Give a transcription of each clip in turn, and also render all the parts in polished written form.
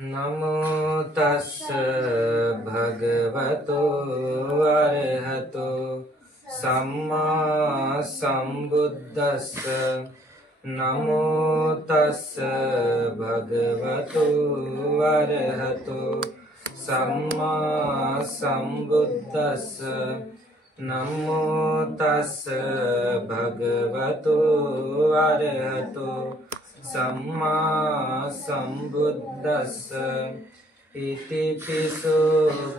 नमो तस्स भगवतो अरहतो सम्मा सम्बुद्दस्स नमो तस्स भगवतो अरहतो सम्मा सम्बुद्दस्स नमो तस्स भगवतो अरहतो सम्मा सम्बुद्दस्स इति पिसु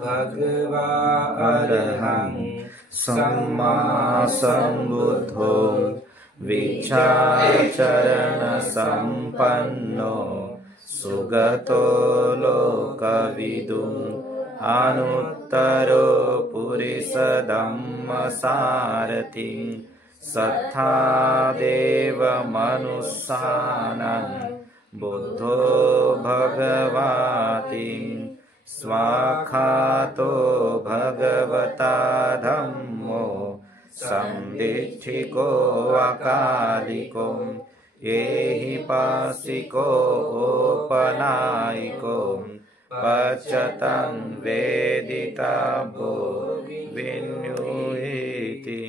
भगवा अरहं सम्मा सम्बुद्धो विचाचरण संपन्नो सुगतो लोकविदुम् अनुत्तरो पुरिसधम्मसारथिं सत्था देव मनुस्सानं बुद्धो भगवाति स्वाखातो भगवता धम्मो संदिष्टिको अकालिको एहि पासिको ओपनायिको पचतं वेदिताभो विन्युहिति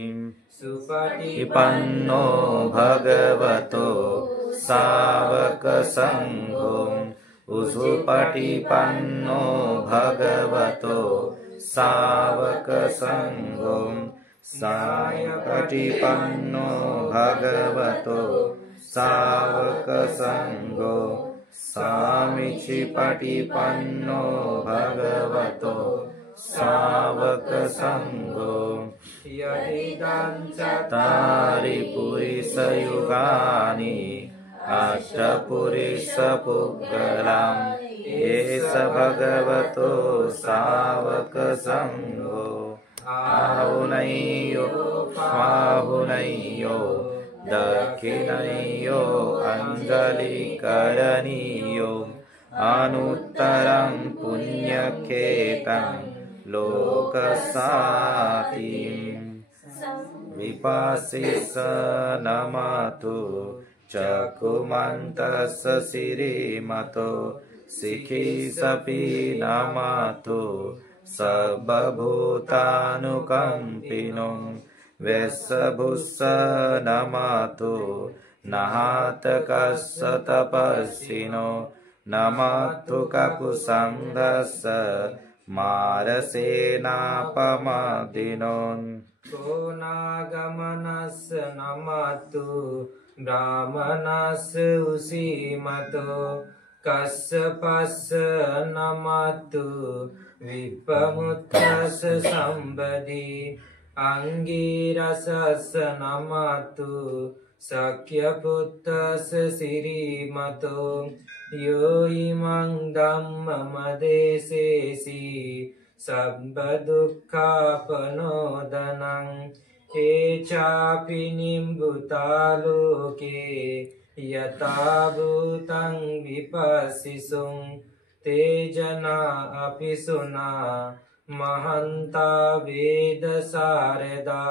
सुपटिपन्नो भगवतो सावक संघो उसुपटिपन्नो भगवतो सावक संघो सायपटिपन्नो भगवतो सावक संघो सामीचिपटिपन्नो भगवतो सावक संघो यदिदं चत्वारि पुरुषयुगानि अष्टपुरुषपुग्गलम् एष भगवतो सावक संघो आहुनैयो स्वाहुनैयो दक्षिणैयो अंजलिकरणीयो अनुत्तरं पुण्यखेतं लोकसातिं विपासिस नमतु चकुमन्तस श्रीमतो सिखिसपि नमतु सर्वभूतानुकम्पिनो वेशभुस्स नमतु नहातकस्य तपस्विनो नमतु ककुसन्धस्स मारसेनापमदिनो कोनागमनस्य नमतु ब्राह्मणस्य उसीमतो कश्यपस्य नमतु विप्पमुत्रस्य सम्बधि अंगिरसस्य नमतु सख्यपुत्रस्य श्रीमतो यो इमं धम्ममदेशेसि सर्वदुःखापनोदनं हे चापि निम्बुतालोके यथा भूतं विपश्यिषुं ते जना अपि सुना महन्ता वेदसारदा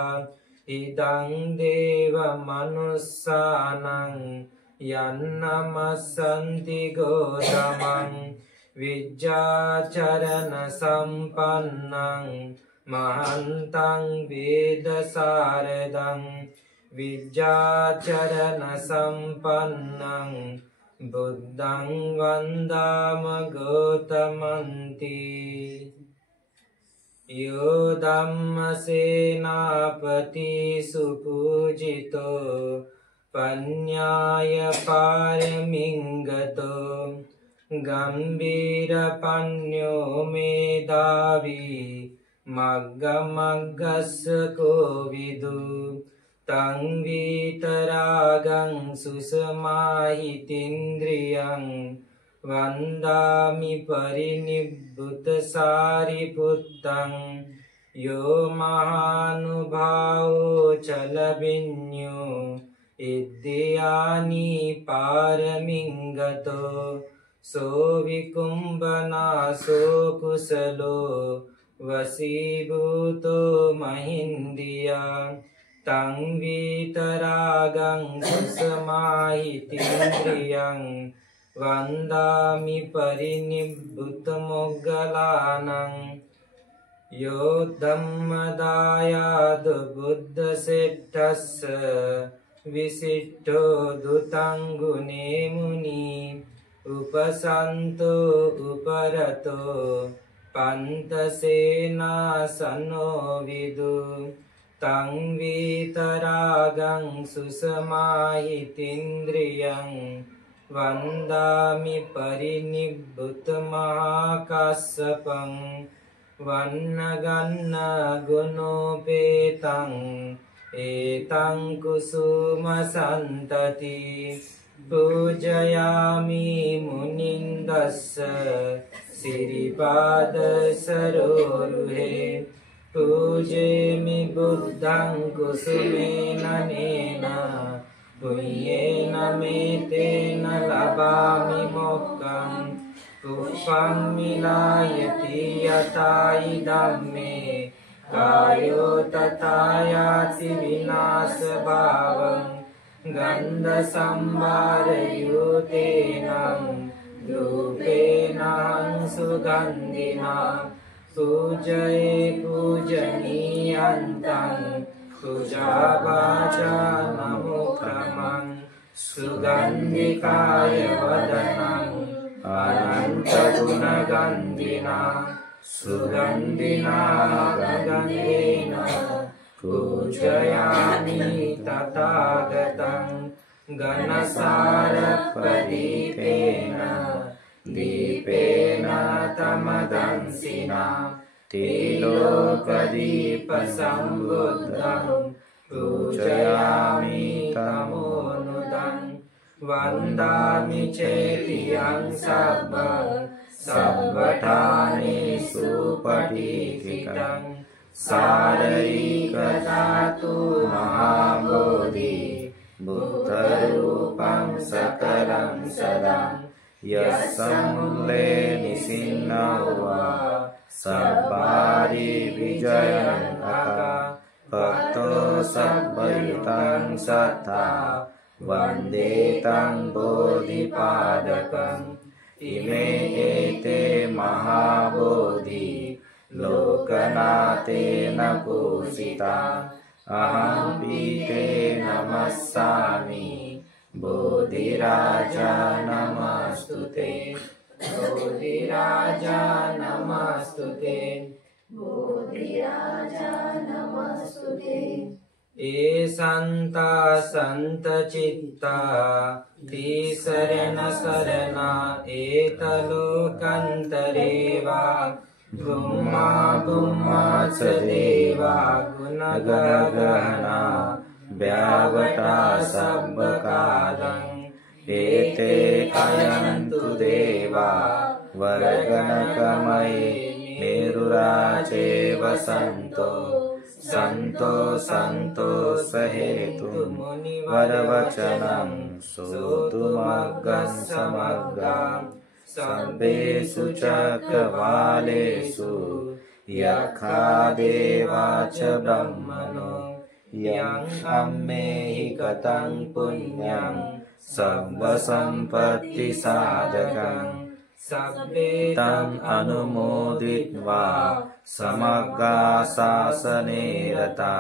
इदं देवमनुस्सानं यन्नमस्सन्ति गोतमं विद्याचरणसम्पन्नं महन्तं वेदसारदं विद्याचरणसम्पन्नं बुद्धं वन्दामि गौतमन्ति यो धम्मसेनापति सुपूजितो पन्याय पारमिंगतो गंभीरपन्यो मेधावी मग्गमग्गस्य कोविदु तं वीतरागं सुषमाहितीन्द्रियं वन्दामि परिनिब्बुतसारिपुत्रं यो महानुभावो चलविन्यो इद्यानि पारमिंगतो सो विकुम्भनासो कुशलो वशीभूतो महिन्द्रिया तं वीतरागं सुषमाहितीन्द्रियं वन्दामि परिनिब्बुतमोग्गलानं यो धम्मदायाद बुद्धसेट्टस्स विशिष्टो दुतं गुणे मुनि उपसन्तो उपरतो पन्तसेनासनो विदु तं वीतरागं सुसमाहितीन्द्रियं वन्दामि परिनिब्बुतमहाकाश्यपं वन्नगन्न गुणोपेतं एतं कुसुमसन्तति पूजयामि मुनिन्दस्य सिरिपादसरोरुहे पूजेमि बुद्धं कुसुमेन नेन पुण्येन मे तेन लभामि मोक्षं पुष्पं मिलायति यथा इदं मे कायो तथा याति विनाशभावं गन्धसंभारयुतेन धूपेन सुगन्धिना पूजये पूजनीयन्तं पूजावाचनमुक्रमं सुगन्धिकाय वदनम् अनन्तगुणगन्धिना सुगन्धिना गन्धेन पूजयामि तथागतं घनसारप्रदीपेन दीपेन तमदंसिना त्रिलोकदीपसंबुद्धं पूजयामि तमोनुदं वन्दामि चेतियं सर्वठानेषु पठितं सारैकधातु महाबोधि बुद्धरूपं सकलं सदा यस्समूले निसिन्नो वा सब्बारि विजयन्नका भक्तो सब्बयुतं सत्ता वन्दे तं बोधिपादकम् इमे एते महाबोधि लोकनाथेन पूजिता अहं पीते नमस्सामि बोधिराजा नमस्तुते बोधिराजा नमस्तुते बोधिराजा नमस्तुते ये सन्ता सन्तचित्ता ते शरण शरणा एतलोकन्तरे वा ब्रह्मा ब्रह्मा च देवा गुणगणा व्यावटा सब्बकालम् एते अयन्तु देवा वरगणकमये मेरुराजे वसन्तो संतो सहेतुं वरवचनं श्रोतुमग्गं समग्गं सर्वेषु चक्रवालेषु यक्षादेवा च ब्रह्मणो यं अम्मेहि गतं पुण्यं सर्वसम्पत्तिसाधकं तं अनुमोदित्वा समग्रा शासने रता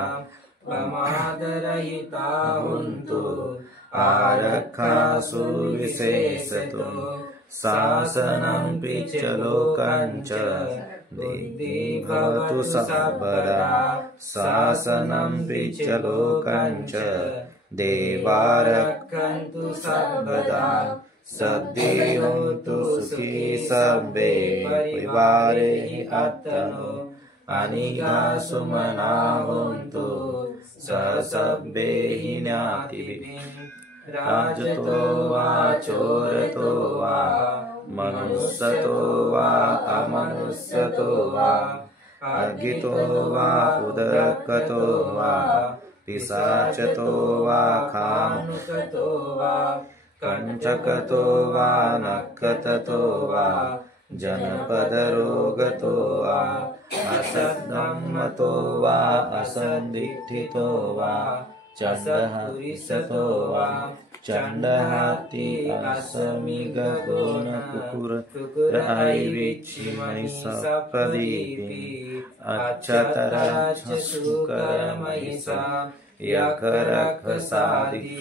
प्रमादरहिता हुन्तु आरक्षासु विशेषतो शासनं च लोकं च बुद्धि भवतु सर्वदा शासनं च लोकं च देवा रक्षन्तु सर्वदा सद्ये होन्तु सुखी सर्वे परिवारे अत्तनो अनिगा सुमना होन्तु सर्वे ज्ञातिभिः राजतो वा चोरतो वा मनुष्यतो वा अमनुष्यतो वा अर्गितो वा उदकतो वा पिशाचतो वा कामुकतो वा कंचकतो वा नखततो वा जनपदरोगतो वा असद्धम्मतो वा असन्दिठितो वा चन्दपुरिसतो वा चण्डहाती असमिगगोणकुकुर ऐविच्चिमहिषप्रदीपी अच्छतरच्छुकरमहिषा यकरक्षसादिः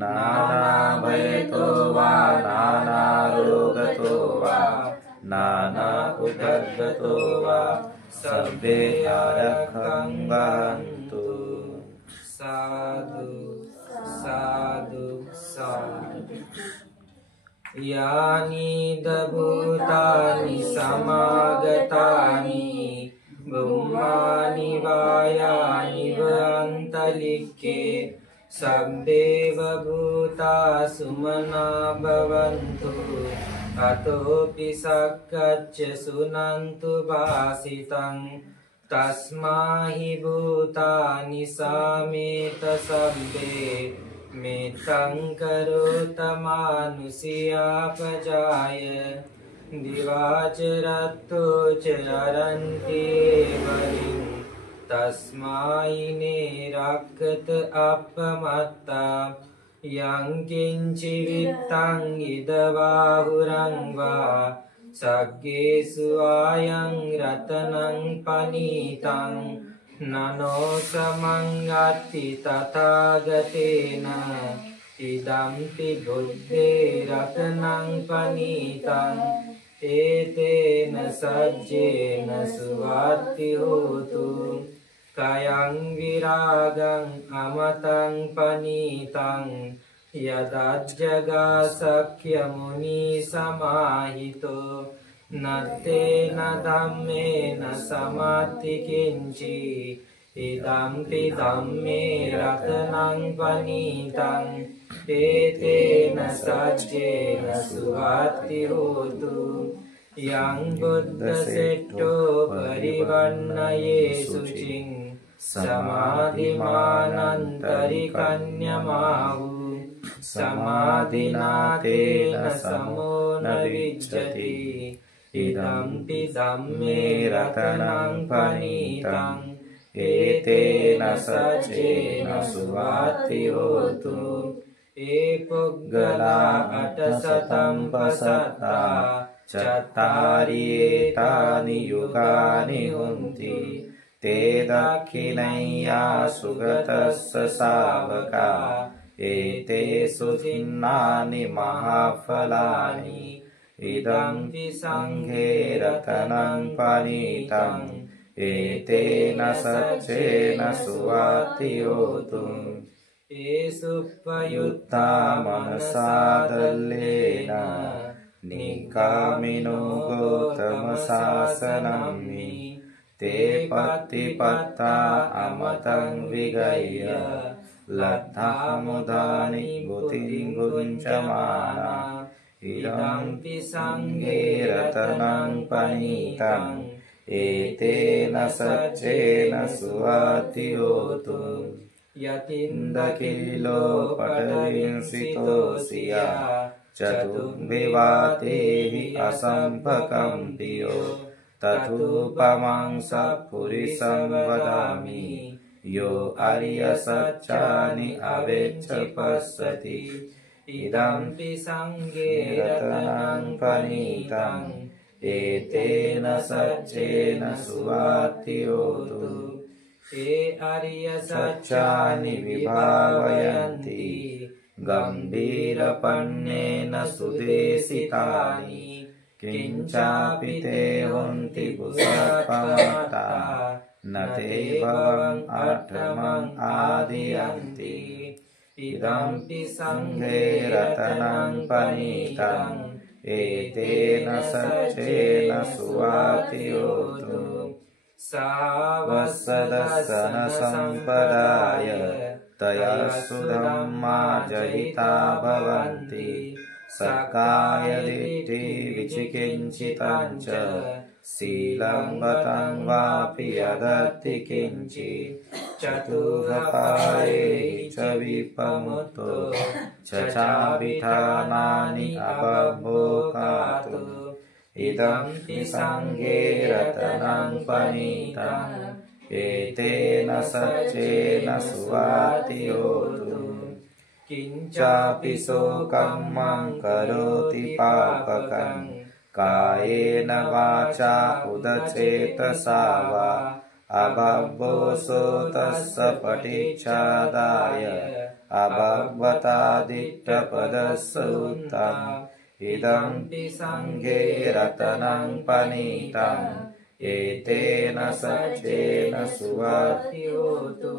नानाभयतो वा नानारोगतो वा नाना उदग्गतो वा सर्वे आरक्षं वहन्तु। साधु साधु साधु। यानि भूतानि समागतानि ब्रह्माणि वायानि वान्तरिक्षे सब्देव भूता सुमना भवन्तु अतोऽपि सक्कच्च सुनन्तु भासितं तस्माहि भूतानि सामेत सब्दे मेत्तं करोत मानुषीयापजाय दिवाचरत्तो च हरन्ति बलिं तस्मायिने रक्षत अपमत्ता यं किञ्चिवित्तं इदबाहुरं वा सज्ञेषु आयं रत्नं पनीतं ननो समङ्गति तथागतेन इदम्पि बुद्धे रत्नं पनीतं एतेन सज्जेन सुवाति होतु कयं विरागं अमतं पनीतं यदज्जगासख्यमुनि समाहितो न तेन धम्मेन समाति किञ्चि इदम्पि धम्मे रत्नं पनीतं एतेन सज्जेन सुवाति होतु यं बुद्धसेट्टो परिवर्णये शुचिं समाधिमानन्तरिकन्यमाहु समाधिना तेन समो न विच्यति इदम्पि धम्मे रत्नं पनीतं एतेन सज्जेन सुवाति होतु ये पुग्गला 800 पसत्ता चत्तारि एतानि युगानि हुन्ति ते दक्षिणय्या सुगतस्य सावका एतेषु छिन्नानि महाफलानि इदम्पि संघे रत्नं पनीतं एतेन सज्जेन सुवाति होतु येषुपयुक्ता मनसा दल्लेन निकामिनो गौतमशासनं ते पत्तिपत्ता अमतं विगह्य लब्धामुदानि भूतिं भुञ्जमाना इदम्पि संघे रत्नं पनीतं एतेन सज्जेन सुवाति होतु यतीन्द्रकिलो पटविंसितोऽसिया चतुर्विवातेहि असम्भकम्पियो तथोपमं सत्पुरुषं वदामि यो आर्यसत्यानि अवेच्छ पश्यति इदम्पि संघे रत्नं पनीतं एतेन सज्जेन सुवाति होतु ये आर्यसत्यानि विभावयन्ति गम्भीरपण्येन सुदेशितानि किञ्चापि ते हन्ति पुष्पमता न ते भवम् अठमम् आदियन्ति इदम्पि संघे रत्नं पनीतं एतेन सज्जेन सुवाति होतु सावसदसन सम्पदाय तया सुधम्मा जहिता भवन्ति सकाय दिट्ठि विचिकिञ्चितं च शीलं वतं वापि यदत्ति किञ्चित् चतुर्पाये च विपमुतो चचाभिठानानि अबभोकातु इदम्पि संघे रत्नं पनीतं एतेन सज्जेन सुवाति होतु किंचापि शोकम्मं करोति पापकं कायेन वाचा उदचेतसा वा अभवोऽसो तस्य पटिच्छादाय अभवतादित्यपदस्य उत्तमम् इदम्पि सङ्घे रत्नं पनीतम् एतेन सच्चेन सुवर्तिहोतु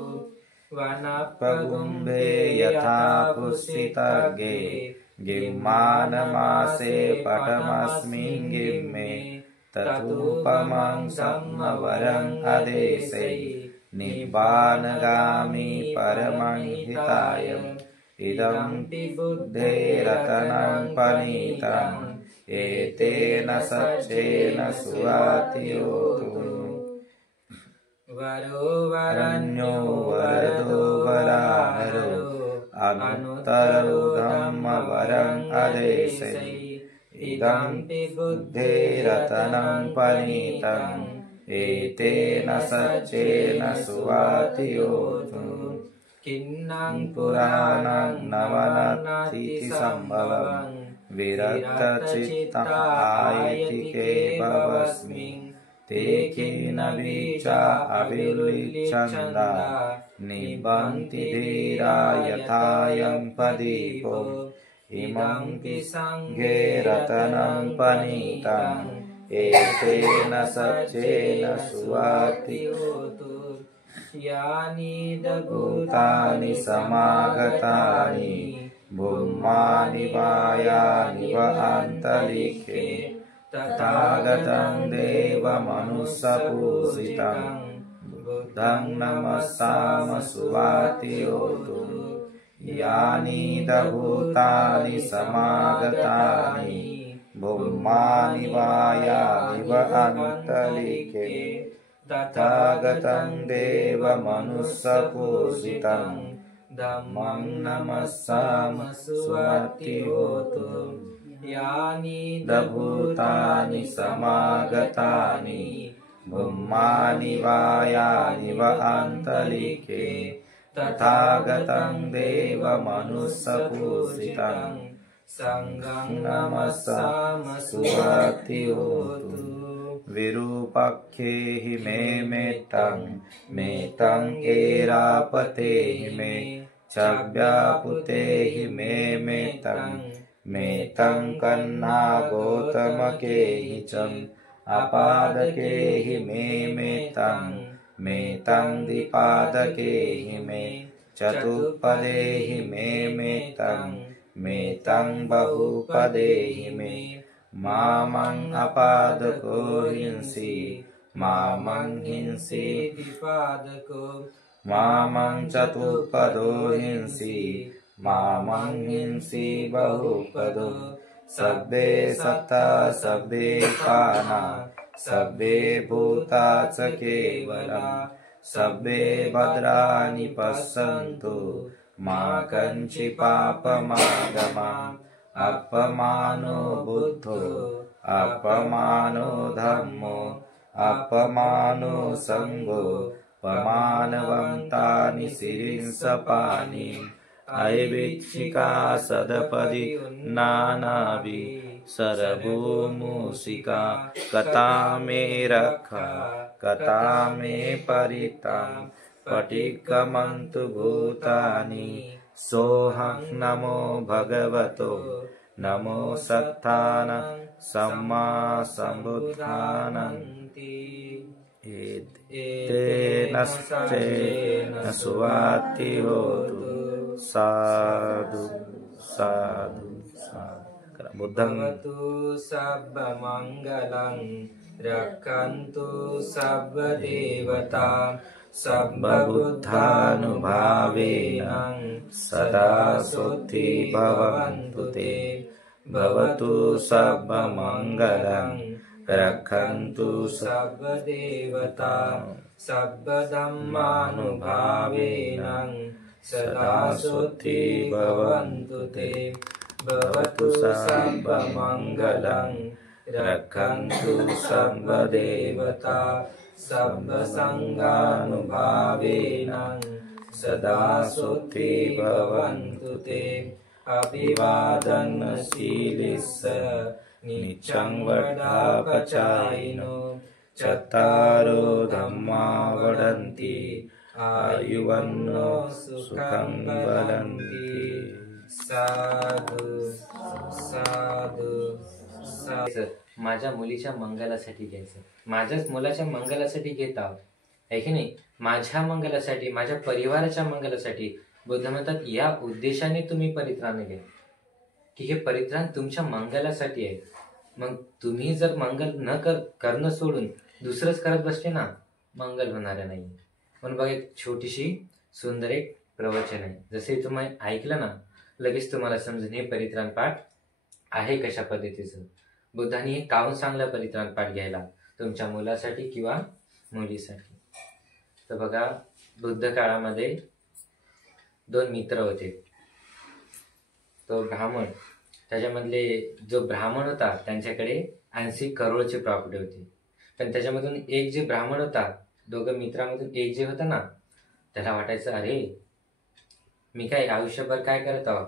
वनपगुम्भे यथा पुष्पितगे गिम्मानमासे पटमस्मिन् गिम्मे तथूपमं सम्मवरम् अदेशे निब्बानगामि परमं हितायम् इदम्पि बुद्धे रत्नं पनीतम् एतेन सच्चेन सुवातिहोतु वरो वरन्यो वरदो वराहरो अनुत्तरो धम्मवरम् अदेशे इदम्पि बुद्धे रत्नं पनीतम् एतेन सच्चेन सुवातिहोतु किन्नं पुराणं नवनतीति सम्भवम् विरक्तचित्तायतिके भवस्मिन् ते किन्नवीचा अभिरुचिच्छन्दा निबन्ति धीरा यथायं प्रदीपो इमं सङ्घे रत्नं पनीतम् एतेन सच्चेन सुवातिहोतु यानि भूतानि समागतानि भूमानि वायानि व अन्तरिक्षे तथागतं देवमनुष्यपूजितं बुद्धं नमस्साम सुवातिहोतु यानि भूतानि समागतानि भूमानि वायानि व अन्तरिक्षे तथागतं देवमनुष्यपूजितं धम्मं नमस्साम सुवातिहोतु यानि भूतानि समागतानि भूमानि वायानि व अन्तरिक्षे तथागतं देवमनुष्यपूजितं संघं नमस्साम सुवातिहोतु विरूपाख्ये हि मे मेतं एरापते हि मे चव्यापुते हि मे मेतं कन्ना गौतमके हि चं अपादके हि मे मेतं द्विपादके हि मे चतुष्पदे हि मे मेतं बहुपदे हि मे मामं अपादको हिंसि मामं हिंसि द्विपादको मामं चतुष्पदो हिंसि मामं हिंसि बहुपदो सब्बे सत्ता सब्बे काना सब्बे भूता च केवला सब्बे भद्राणि पश्यन्तु मा कञ्चि पापमागमाम् अपमानो बुद्धो अपमानो धम्मो अपमानो संगो पमानवन्तानि शिरिंसपानि ऐविच्छिका सदपदि नानाभि सरभूमुषिका कथा मे रक्षा कथा मे परितां पटिक्कमन्तु भूतानि सोऽहं नमो भगवतो नमो सत्तानं सम्मा सम्बुद्धानन्ति एतेन सुवातिहोतु साधु साधु साधु बुद्धं सर्वमङ्गलं रक्षन्तु सर्वदेवतां सर्वबुद्धानुभावेन सदा सुखी भवन्तु ते भवतु सर्वमङ्गलं रक्षन्तु सर्वदेवतां सर्वधर्मानुभावेन सदा सुखी भवन्तु ते भवतु सर्वमङ्गलं रक्षन्तु सर्वदेवता सर्वसङ्गानुभावेन सदा सोत्वे भवन्तु ते अभिवादन शीलिस्स नित्यं वर्धापचायिनो चत्तारो धम्मा वदन्ति आयुवन्नो सुखं वदन्ति। साधु साधु साधु। माझ्या मुलीच्या मंगलासाठी घ्यायचं, माझ्याच मुलाच्या मंगलासाठी घेत आहोत, आहे की नाही? माझ्या मंगलासाठी, माझ्या परिवाराच्या मंगलासाठी बुद्ध म्हणतात या उद्देशाने तुम्ही परित्राण घ्या, की हे परित्राण तुमच्या मंगलासाठी आहे. मग तुम्ही जर मंगल न करणं सोडून दुसरंच करत बसले ना, मंगल होणार नाही. म्हणून बघा, एक छोटीशी सुंदर एक प्रवचन आहे. जसे तुम्ही ऐकलं ना, लगेच तुम्हाला समजेल हे परित्राण पाठ आहे कशा पद्धतीचं. बुद्धांनी हे काहून सांगलं परित्राण पाठ घ्यायला, तुमच्या मुलासाठी किंवा मुलीसाठी. तर बघा, बुद्ध काळामध्ये 2 मित्र होते. तो ब्राह्मण, त्याच्यामधले जो ब्राह्मण होता त्यांच्याकडे 80 करोडची प्रॉपर्टी होती. पण त्याच्यामधून एक जे ब्राह्मण होता, दोघं मित्रामधून एक जे होता ना, त्याला वाटायचं अरे मी काय आयुष्यभर काय करत आहो,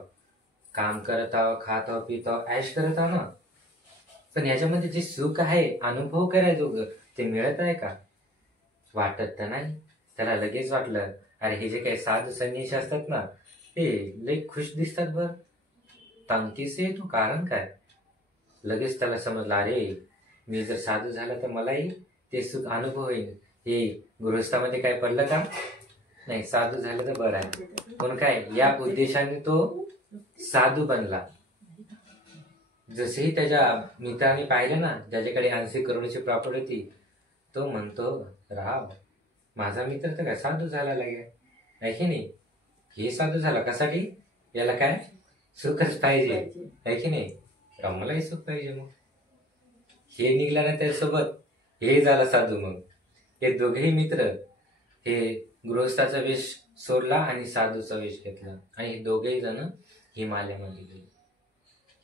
काम करत आहो, खात आहो, पित आहो, ऐश करत आहो ना, पण याच्यामध्ये जे सुख आहे, अनुभव करायचं ते मिळत आहे का? वाटत तर नाही. त्याला लगेच वाटलं अरे हे जे काही साधू संन्यासी असतात ना, ते लय खुश दिसतात बर, तांकीसे तू कारण काय? लगेच त्याला समजलं अरे मी जर साधू झाला तर मलाही ते सुख अनुभव होईल. हे गृहस्थामध्ये काय पडलं का? नाही, साधू झालं तर बरं आहे. म्हणून काय या उद्देशाने तो साधू बनला. जसेही त्याच्या मित्रांनी पाहिलं ना, ज्याच्याकडे 80 करोडची प्रॉपर्टी होती, तो म्हणतो राव माझा मित्र तर काय साधू झाला लागेल, आहे की नाही? हे साधू झाला कशासाठी? याला काय सुखच पाहिजे, आहे की नाही? मलाही सुख पाहिजे. मग हे निघला ना त्याच्यासोबत, हे झाला साधू. मग हे दोघेही मित्र हे गृहस्थाचा वेश सोडला आणि साधूचा वेश घेतला, आणि हे दोघेही जण हिमालयामध्ये गेले.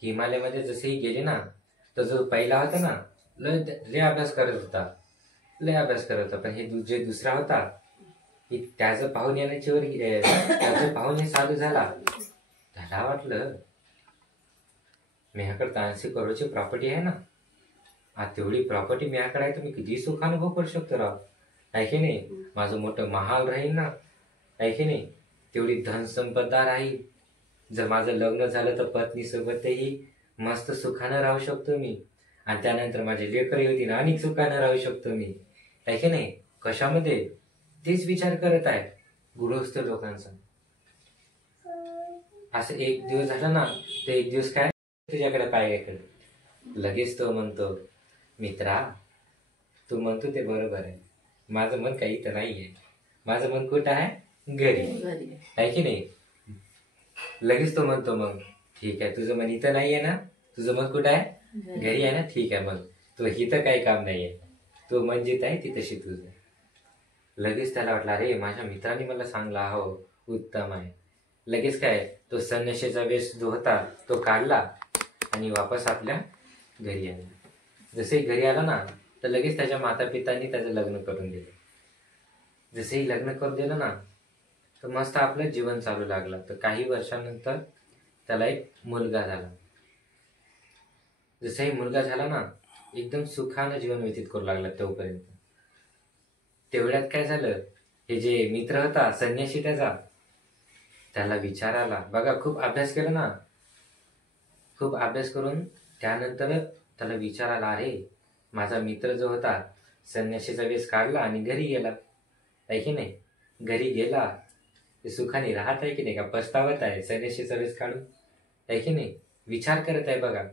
हिमालयामध्ये जसेही गेले ना, तर जो पहिला होता ना, लय अभ्यास करत होता, पण हे जे दुसरा होता, त्याचं पाहून येण्याची वर त्याचं पाहून हे साधू झाला. त्याला वाटलं माझ्याकडे 80 करोडची प्रॉपर्टी आहे ना, तेवढी प्रॉपर्टी माझ्याकडे आहे तर मी किती सुख अनुभव करू शकतो राव, आहे की नाही? माझं मोठं महाल राहील ना, आहे की नाही? तेवढी धनसंपदा राहील. जर माझं लग्न झालं तर पत्नीसोबतही मस्त सुखानं राहू शकतो मी, आणि त्यानंतर माझे लेकरही होती ना, आणि सुखानं राहू शकतो मी, आहे की नाही? कशामध्ये? तेच विचार करत आहे गृहस्थ लोकांचा. असं एक दिवस झाला ना, ते एक दिवस काय तुझ्याकडे पाहिल्याकडे लगेच तो म्हणतो मित्रा तू म्हणतो ते बरोबर आहे, माझं मन काही तर नाहीये. माझं मन कुठं आहे? घरी, आहे की नाही? लगेच तो म्हणतो मग ठीक आहे, तुझं मन इथं नाहीये ना, तुझं मन कुठं आहे? घरी आहे ना, ठीक आहे, मग तू इथं काही काम नाहीये, तू मन जिथं आहे तिथंशी तुझं. लगेच त्याला वाटलं अरे माझ्या मित्रांनी मला सांगला, हो उत्तम आहे. लगेच काय तो संन्याशीचा वेश जो होता तो काढला आणि वापस आपल्या घरी आला. जसे घरी आला ना, तर लगेच त्याच्या माता पितांनी त्याचं लग्न करून दिलं. जसेही लग्न करून दिलं ना, तर मस्त आपलं जीवन चालू लागलं. तर काही वर्षानंतर त्याला एक मुलगा झाला. जसाही मुलगा झाला ना, एकदम सुखानं जीवन व्यतीत करू लागला. तोपर्यंत तेवढ्यात काय झालं, हे जे मित्र होता संन्याशी त्याला विचार आला. बघा, खूप अभ्यास केला ना, खूप अभ्यास करून त्यानंतर त्याला विचार आला अरे माझा मित्र जो होता संन्याशीचा वेश काढला आणि घरी गेला, आहे की नाही? घरी गेला ते सुखाने राहत आहे की नाही, का पस्तावत आहे संन्याशीचा वेश काढून, आहे की नाही? विचार करत आहे. बघा,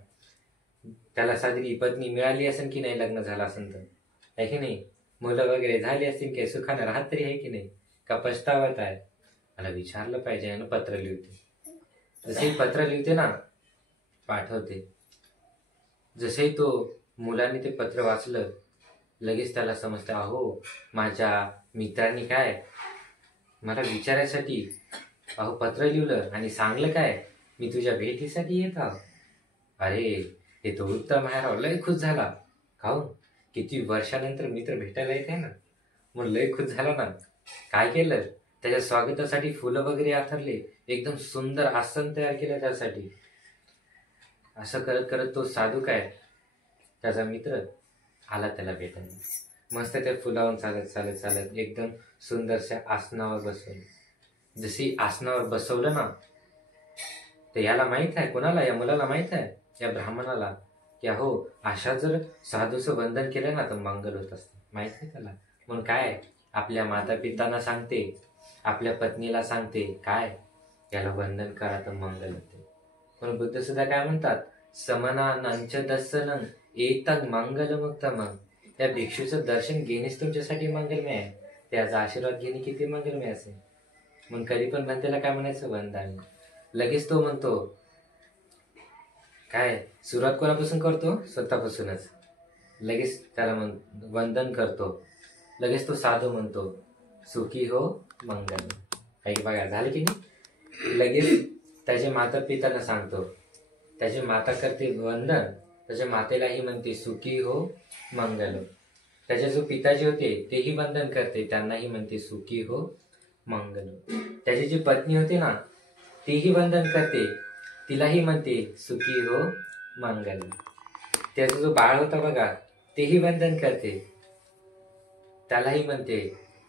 त्याला साधी पत्नी मिळाली असेल की नाही, लग्न झालं असेल तर, आहे की नाही? मुलं वगैरे झाली असतील की सुखाने राहत तरी आहे की नाही, का पस्तावत आहे? मला विचारलं पाहिजे आणि पत्र लिहते. जसे पत्र लिहते ना, पाठवते. जसे तो मुलाने ते पत्र वाचलं, लगेच त्याला समजतं अहो माझ्या मित्रांनी काय मला विचारायसाठी पत्र लिहिलं आणि सांगलं काय मी तुझ्या भेटीसाठी येत आहो. अरे हे तो उत्तम आहे राव. लय खुश झाला. काहून? किती वर्षानंतर मित्र भेटायला येत आहे ना, मग लय खुश झाला ना. काय केलं त्याच्या स्वागतासाठी फुलं वगैरे आथरले, एकदम सुंदर आसन तयार केलं त्यासाठी. असं करत करत तो साधू काय, त्याचा मित्र आला त्याला भेटायला. मस्त त्या फुलावरून चालत चालत चालत एकदम सुंदरशा आसनावर बसवलं. जशी आसनावर बसवलं ना, तर याला माहित आहे, कोणाला, या मुलाला माहित आहे, या ब्राह्मणाला, की अहो अशा जर साधूचं वंदन केलं ना तर मंगल होत असतं. माहित आहे त्याला. म्हणून काय, आपल्या माता पितांना सांगते, आपल्या पत्नीला सांगते, काय याला वंदन करा तर मंगल होते. पण बुद्ध सुद्धा काय म्हणतात, समना नंच दर्शनं एतद मंगलमुक्तमं. त्या भिक्षूचं दर्शन घेणेच तुमच्यासाठी मंगलमय आहे. त्याचा आशीर्वाद घेणे किती मंगलमय असेल. मग कधी पण त्याला काय म्हणायचं, वंदन. लगेच तो म्हणतो, काय सुरुवात कोणापासून करतो, स्वतःपासूनच. लगेच त्याला वंदन करतो. लगेच तो साधू म्हणतो, सुखी हो मंगल. काही बघा झालं की नाही. लगेच त्याच्या माता पितांना सांगतो, त्याची माता करते वंदन, त्याच्या मातेलाही म्हणते सुखी हो मंगल. त्याचे जो पिताजी होते तेही वंदन करते, त्यांनाही म्हणते सुखी हो मंगल. त्याची जी पत्नी होती ना, तीही वंदन करते, तिलाही म्हणते सुखी हो मंगल. त्याचा जो बाळ होता बघा, तेही वंदन करते, त्यालाही म्हणते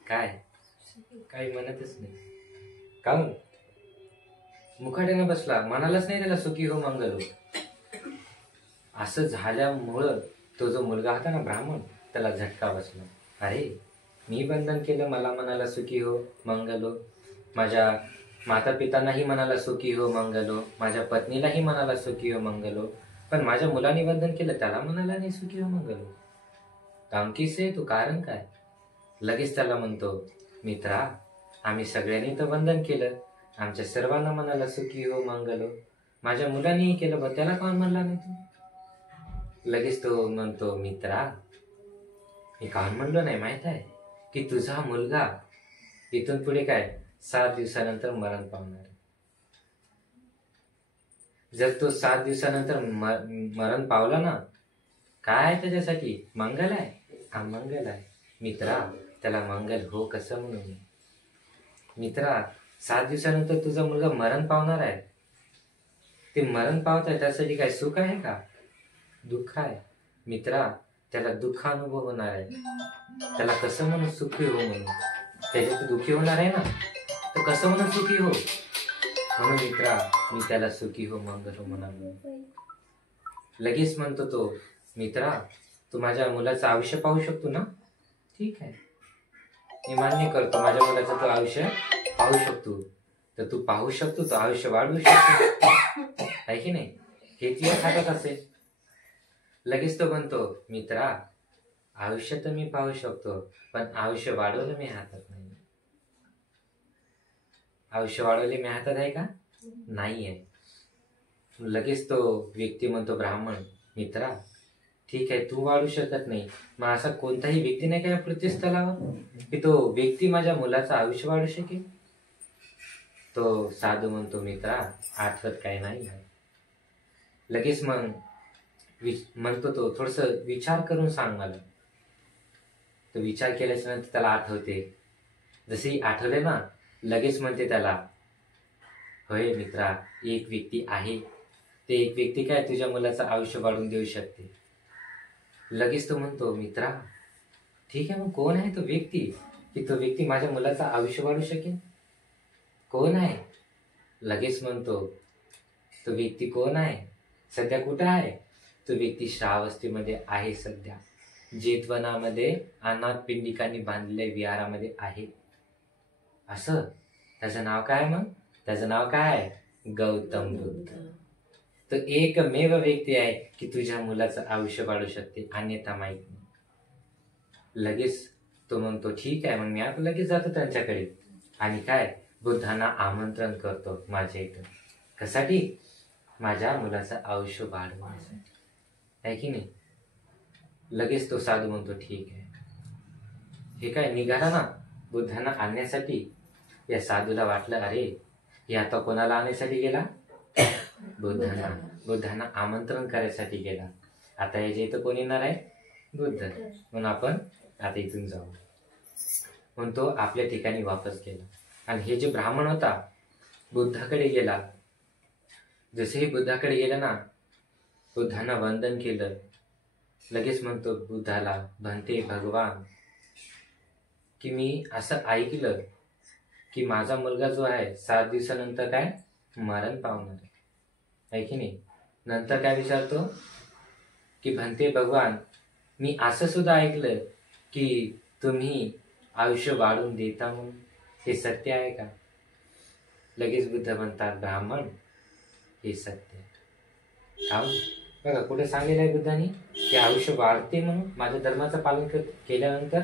काय, काही म्हणतच नाही. काहून, मुखाट्यानं बसला, म्हणालाच नाही त्याला सुखी हो मंगल हो. असं झाल्यामुळं तो जो मुलगा होता ना ब्राह्मण, त्याला झटका बसला. अरे मी वंदन केलं, मला म्हणाला सुखी हो मंगल हो, माझ्या माता पितांनाही म्हणाला सुखी हो मंगल हो, माझ्या पत्नीलाही म्हणाला सुखी हो मंगल हो, पण माझ्या मुलाने वंदन केलं त्याला म्हणाला नाही सुखी हो मंगल हो. कामकीस आहे तू, कारण काय. लगेच त्याला म्हणतो, मित्रा आम्ही सगळ्यांनी तर वंदन केलं, आमच्या सर्वांना म्हणाला सुखी हो मंगल हो, माझ्या मुलांनीही केलं, बघ त्याला कोण म्हणला नाही तू. लगेच तो म्हणतो, मित्रा मी काहून म्हणलो नाही माहित आहे, की तुझा मुलगा इथून पुढे काय 7 दिवसानंतर मरण पावणार. जर तो 7 दिवसानंतर मरण पावला ना, काय त्याच्यासाठी मंगल आहे, अमंगल आहे. मित्रा त्याला मंगल हो कसं म्हणून. मित्रा 7 दिवसानंतर तुझा मुलगा मरण पावणार आहे, ते मरण पावत आहे त्यासाठी काय सुख आहे का, दुःख आहे. मित्रा त्याला दुःख अनुभव होणार आहे, त्याला कसं म्हणून सुखी हो म्हणून. त्याच्या दुःखी होणार आहे ना, तर कसं म्हणून सुखी हो. म्हणून मित्रा मी त्याला सुखी हो मंगल हो म्हणालो. लगेच म्हणतो तो, मित्रा तू माझ्या मुलाचं आयुष्य पाहू शकतो ना. ठीक आहे, मी मान्य करतो, माझ्या मुलाचं तू आयुष्य पाहू शकतो. तर तू पाहू शकतो, तो आयुष्य वाढवू शकतो, आहे की नाही, हे तुझ्या हातात असेल. लगेच तो म्हणतो, मित्रा आयुष्य तर मी पाहू शकतो, पण आयुष्य वाढवलं मी हातात नाही. आयुष्य वाढवले मी हातात आहे का, नाही आहे. लगेच तो व्यक्ती म्हणतो, ब्राह्मण, मित्रा ठीक आहे तू वाढू शकत नाही, मग असा कोणताही व्यक्ती नाही का या पृथ्वी स्थलावर की तो व्यक्ती माझ्या मुलाचं आयुष्य वाढू शकेल. तो साधू म्हणतो, मित्रा आठवत काय नाही. लगेच मग म्हणतो तो, थोडस विचार करून सांग मला. तो विचार केल्याच्या नंतर त्याला आठवते. जशी आठवले ना, लगेच म्हणते त्याला, होय मित्रा एक व्यक्ती आहे, ते एक व्यक्ती काय तुझ्या मुलाचं आयुष्य वाढवून देऊ शकते. लगेच तो म्हणतो, मित्रा ठीक आहे, मग कोण आहे तो व्यक्ती की तो व्यक्ती माझ्या मुलाचं आयुष्य वाढवू शकेल, कोण आहे. लगेच म्हणतो, तो व्यक्ती कोण आहे, सध्या कुठं आहे. तो व्यक्ती श्रावस्तीमध्ये आहे, सध्या जेतवनामध्ये अनाथ पिंडिकांनी बांधलेल्या विहारामध्ये आहे. असं त्याचं नाव काय, मग त्याचं नाव काय आहे, गौतम बुद्ध. तो एकमेव व्यक्ती आहे की तुझ्या मुलाचं आयुष्य वाढू शकते, अन्यथा माहित नाही. लगेच तो म्हणतो, ठीक आहे, मग मी आता लगेच जातो त्यांच्याकडे आणि काय बुद्धांना आमंत्रण करतो माझ्या इथं. कशासाठी, माझ्या मुलाचं आयुष्य वाढवण्यासाठी, आहे की नाही. लगेच तो साधू म्हणतो, ठीक आहे. हे काय निघाला ना बुद्धांना आणण्यासाठी. या साधूला वाटलं, अरे हे आता कोणाला आणण्यासाठी गेला, बुद्धांना आमंत्रण करायसाठी गेला. आता याच्या इथं कोण येणार आहे, बुद्ध, म्हणून आपण आता इथून जाऊ. म्हणून तो आपल्या ठिकाणी वापस गेला. आणि हे जे ब्राह्मण होता बुद्धाकडे गेला. जसेही बुद्धाकडे गेला ना, बुद्धांना वंदन केलं. लगेच म्हणतो बुद्धाला, भंते भगवान, की मी असं ऐकलं की माझा मुलगा जो आहे 7 दिवसानंतर काय मरण पावणार आहे की नाही. नंतर काय विचारतो की भंते भगवान, मी असं सुद्धा ऐकलं की तुम्ही आयुष्य वाढवून देता म्हणून, हे सत्य आहे का? लगेच बुद्ध म्हणतात, ब्राह्मण, हे सत्य आहे. का? बघा कुठे सांगितलं आहे बुद्धांनी की आयुष्य वाढते म्हणून माझ्या धर्माचं पालन केल्यानंतर.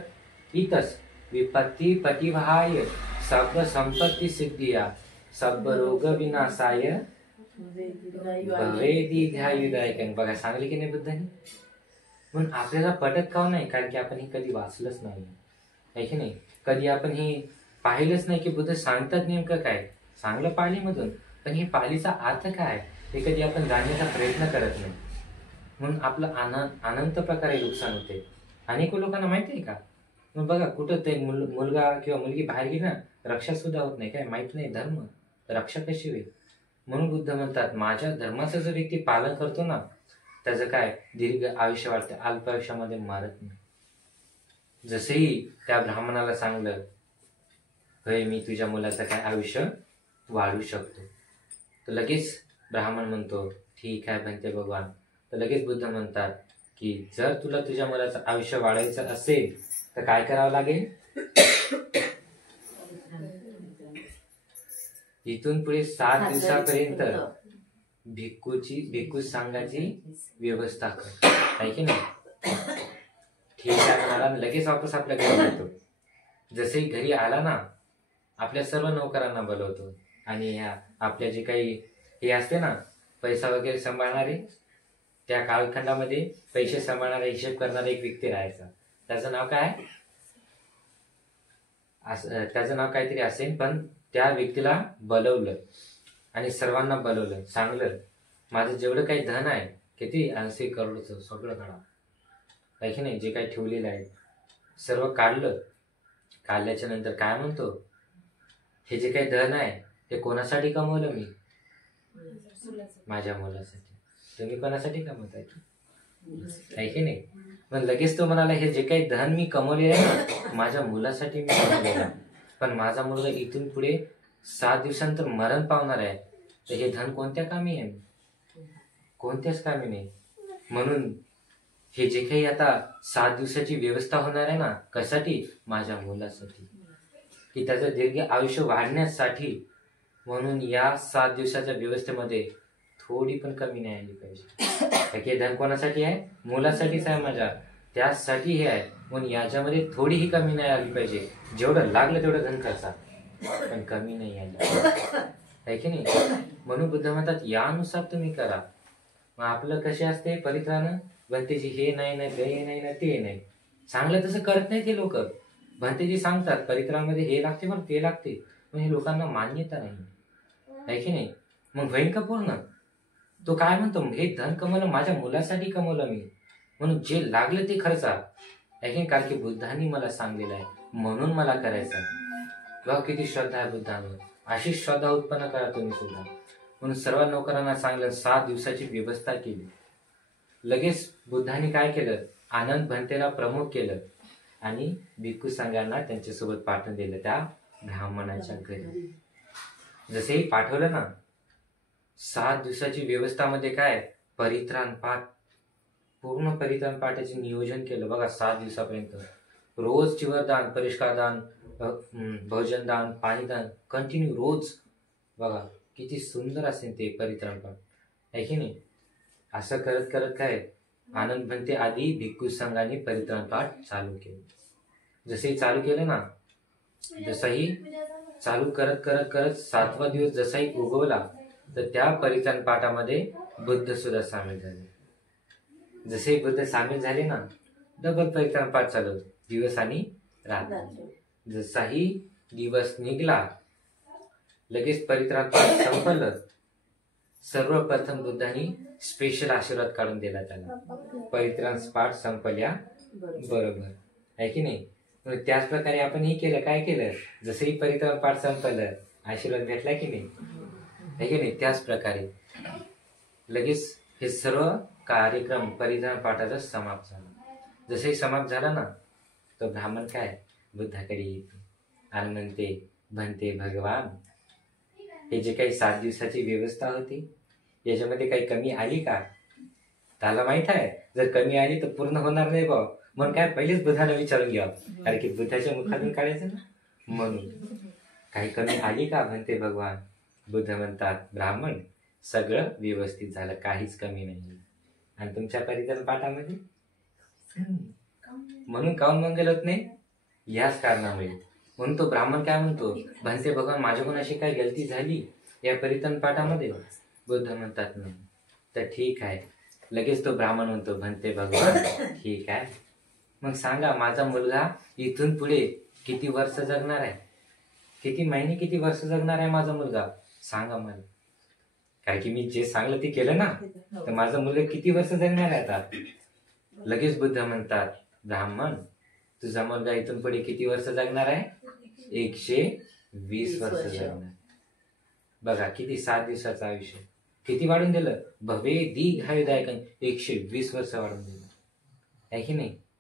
इथंच, विपत्ती पतिवहाय सर्व संपत्ती सिद्धिया सर्व रोग विनाशाय भवेदी ध्यायुदायकं. बघा सांगले की नाही बुद्धांनी. म्हणून आपल्याला पटत का नाही? कारण की आपण हे कधी वाचलंच नाही आहे की नाही. कधी आपण हे पाहिलंच नाही की बुद्ध सांगतात नेमकं काय. चांगलं पालीमधून, पण ही पालीचा अर्थ काय हे कधी आपण जाणण्याचा प्रयत्न करत नाही. म्हणून आपलं अनंत प्रकारे नुकसान होते. अनेक लोकांना माहिती आहे का? मग बघा कुठं ते मुलगा किंवा मुलगी बाहेर गेली ना, रक्षा सुद्धा होत नाही. काय माहित नाही धर्म, रक्षा कशी होईल. म्हणून बुद्ध म्हणतात, माझ्या धर्माचं जो व्यक्ती पालन करतो ना, त्याचं काय दीर्घ आयुष्य वाढते, अल्प आयुष्यामध्ये मारत नाही. जसेही त्या ब्राह्मणाला सांगलं, होय मी तुझ्या मुलाचं काय आयुष्य वाढवू शकतो, तर लगेच ब्राह्मण म्हणतो, ठीक आहे भंते भगवान. तर लगेच बुद्ध म्हणतात की जर तुला तुझ्या मुलाचं आयुष्य वाढवायचं असेल तर काय करावं लागेल? इथून पुढे 7 दिवसापर्यंत भिक्खू संघाची व्यवस्था कर, आहे की नाही. ठीक आहे म्हणाला, लगेच वापस आपल्या घरी जातो. जसे घरी आला ना, आपल्या सर्व नौकरांना बोलवतो आणि आपल्या जे काही हे असते ना पैसा वगैरे सांभाळणारे, त्या कालखंडामध्ये पैसे सांभाळणारे, हिशेब करणारा एक व्यक्ती राहायचा. त्याचं नाव काय, त्याचं नाव काहीतरी असेल. पण त्या व्यक्तीला बोलवलं आणि सर्वांना बोलवलं. सांगलं, माझं जेवढं काही धन आहे, किती 80 करोडचं, सगळं काढा, आहे की नाही. जे काही ठेवलेलं आहे सर्व काढलं. काढल्याच्या नंतर काय म्हणतो, हे जे काही धन आहे ते कोणासाठी कमवलं मी? माझ्या मुलासाठी. तुम्ही कोणासाठी कमवताय? आहे की नाही. पण लगेच तो म्हणाला, हे जे काही धन मी कमवलेलं आहे ना, माझ्या मुलासाठी मी कमवलेलं. पण माझा मुलगा इथून पुढे 7 दिवसानंतर मरण पावणार आहे, तर हे धन कोणत्या कामी आहे? कोणत्याच कामी नाही. म्हणून हे जे काही आता 7 दिवसाची व्यवस्था होणार आहे ना, कशासाठी? माझ्या मुलासाठी, की त्याचं दीर्घ आयुष्य वाढण्यासाठी. म्हणून या 7 दिवसाच्या व्यवस्थेमध्ये थोडी पण कमी नाही आली पाहिजे. हे धन कोणासाठी आहे? मुलासाठीच आहे माझ्या, त्यासाठी हे आहे. म्हणून याच्यामध्ये थोडीही कमी नाही आली पाहिजे. जेवढं लागलं तेवढं धन खर्चा, पण कमी नाही आली, आहे की नाही. म्हणून बुद्ध म्हणतात, यानुसार तुम्ही करा. मग आपलं कसे असते परित्राण, भंतेजी हे नाही ना, ते नाही ना, ते नाही. चांगलं तसं करत नाही ते लोक. भंतेजी सांगतात परित्राणामध्ये हे लागते, पण ते लागते, पण हे लोकांना मान्यता नाही, आहे की नाही. मग होईन का पूर्ण? तो काय म्हणतो, हे धन कमवलं माझ्या मुलासाठी कमवलं मी, म्हणून जे लागलं ते खर्चा, आहे की. कारण की बुद्धांनी मला सांगलेलं आहे, म्हणून मला करायचं आहे. बघा किती श्रद्धा आहे बुद्धांवर. अशी श्रद्धा उत्पन्न करा तुम्ही सुद्धा. म्हणून सर्व नौकरांना सांगलं, 7 दिवसाची व्यवस्था केली. लगेच बुद्धांनी काय केलं, आनंद भंतेला प्रमुख केलं आणि भिक्खू संघांना त्यांच्यासोबत पाठवून दिलं त्या ब्राह्मणाच्या घरी. जसेही पाठवलं ना, 7 दिवसाची व्यवस्थामध्ये काय परित्राण पाठ, पूर्ण परित्राण पाठाचे नियोजन केलं. बघा 7 दिवसापर्यंत रोज चिवरदान, परिष्कारदान, भोजन दान, पाणीदान, कंटिन्यू रोज. बघा किती सुंदर असेल ते परित्राण पाठ, आहे की नाही. असं करत करत काय आनंद भंते आधी भिक्खू संघाने परित्राण पाठ चालू केलं. जसे चालू केलं ना, जसंही चालू करत करत करत 7वा दिवस जसाही उगवला, तर त्या परित्राण पाठामध्ये बुद्ध सुद्धा सामील झाले. जसे बुद्ध सामील झाले ना, डबल परित्राण पाठ चालू, दिवस आणि रात्र. जसाही दिवस निघला, लगेच परित्राण पाठ संपलं. सर्वप्रथम बुद्धांनी स्पेशल आशीर्वाद काढून दिला त्याला, परित्राण पाठ संपल्या बरोबर, आहे की नाही. मग त्याच प्रकारे आपण हे केलं, काय केलं, जसंही परिक्रम पाठ संपलं आशीर्वाद भेटला की नाही, आहे की नाही, त्याच प्रकारे लगेच हे सर्व कार्यक्रम परिधान पाठाचा समाप्त झाला. जसंही समाप्त झाला ना, तो ब्राह्मण काय बुद्धाकडे येतो आणि म्हणते भगवान, हे जे काही 7 दिवसाची व्यवस्था होती याच्यामध्ये काही कमी आली का? त्याला माहित आहे जर कमी आली तर पूर्ण होणार नाही बा, म्हणून काय पहिलेच बुद्धाला विचारून घ्या, कारण की बुद्धाच्या मुखातून काढायचं ना, म्हणून काही कमी आली का म्हणते भगवान. बुद्ध म्हणतात ब्राह्मण सगळं व्यवस्थित झालं, काहीच कमी नाही. आणि तुमच्या परिधान पाठामध्ये म्हणून काऊन मंगल होत नाही, याच कारणामुळे. म्हणून तो ब्राह्मण काय म्हणतो, म्हणते भगवान माझ्याकडून अशी काय गलती झाली या परिधान पाठामध्ये? बुद्ध म्हणतात नाही. तर ठीक आहे. लगेच तो ब्राह्मण म्हणतो, म्हणते भगवान ठीक आहे, मग सांगा माझा मुलगा इथून पुढे किती वर्ष जगणार आहे, किती महिने किती वर्ष जगणार आहे माझा मुलगा, सांगा मला. काय की मी जे सांगलं ते केलं ना, तर माझा मुलगा किती वर्ष जगणार आहे आता? लगेच बुद्ध म्हणतात ब्राह्मण तुझा मुलगा इथून पुढे किती वर्ष जगणार आहे? 120 वर्ष जगणार. बघा किती 7 दिवसाचं आयुष्य किती वाढून दिलं, भवे दीर्घायुदायक 120 वर्ष वाढून दिलं, आहे की नाही.